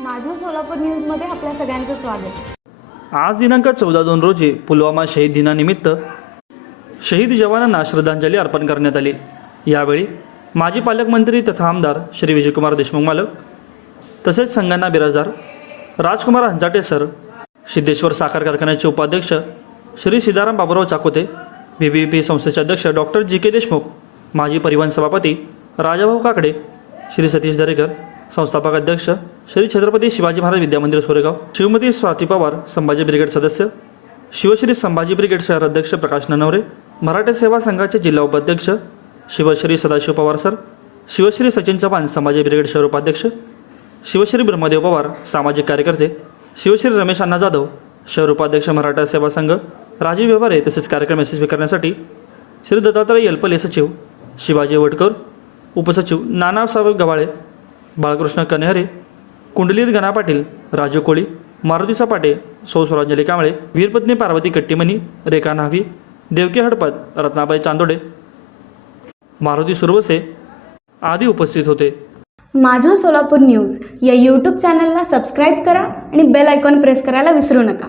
माझं सोलापूर न्यूजमध्ये आपल्या सगळ्यांचं स्वागत. आज दिनांक चौदा दोन रोजी पुलवामा शहीद दिनानिमित्त शहीद जवानांना श्रद्धांजली अर्पण करण्यात आली. यावेळी माजी पालकमंत्री तथा आमदार श्री विजयकुमार देशमुख मालक तसेच संघांना बिराजदार राजकुमार हंचाटे सर सिद्धेश्वर साखर कारखान्याचे उपाध्यक्ष Shri Sitaram Baburao Chakote B B P संस्थेचे अध्यक्ष डॉक्टर जी के देशमुख माजी परिवहन सभापती राजाभाऊ काकडे श्री सतीश दरेकर संस्थापक अध्यक्ष श्री छत्रपती शिवाजी महाराज विद्यामंदिर सोरेगाव शिवमती स्वाती पवार संभाजी ब्रिगेड सदस्य शिवश्री संभाजी ब्रिगेड शहर अध्यक्ष प्रकाश ननवरे मराठा सेवा संघाचे जिल्हा उपाध्यक्ष शिवश्री सदाशिव पवार सर शिवश्री सचिन चव्हाण संभाजी ब्रिगेड शहर उपाध्यक्ष शिवश्री ब्रह्मदेव पवार सामाजिक कार्यकर्ते शिवश्री रमेश अण्णा जाधव शहर उपाध्यक्ष मराठा सेवा संघ राजीव व्यवहारे तसेच कार्यक्रम यशस्वी करण्यासाठी श्री दत्तात्रय यल्पले सचिव शिवाजी वटकर उपसचिव नानासाहेब गवाळे बाळकृष्ण कन्हेरे कुंडलीत गणा पाटील राजू कोळी मारुती सपाटे सौ स्वरांजली कांबळे वीरपत्नी पार्वती कट्टीमणी रेखा न्हावी देवकी हडपत रत्नाबाई चांदोडे मारुती सुरवसे आदी उपस्थित होते. माझं सोलापूर न्यूज या यूट्यूब चॅनलला सबस्क्राईब करा आणि बेल आयकॉन प्रेस करायला विसरू नका.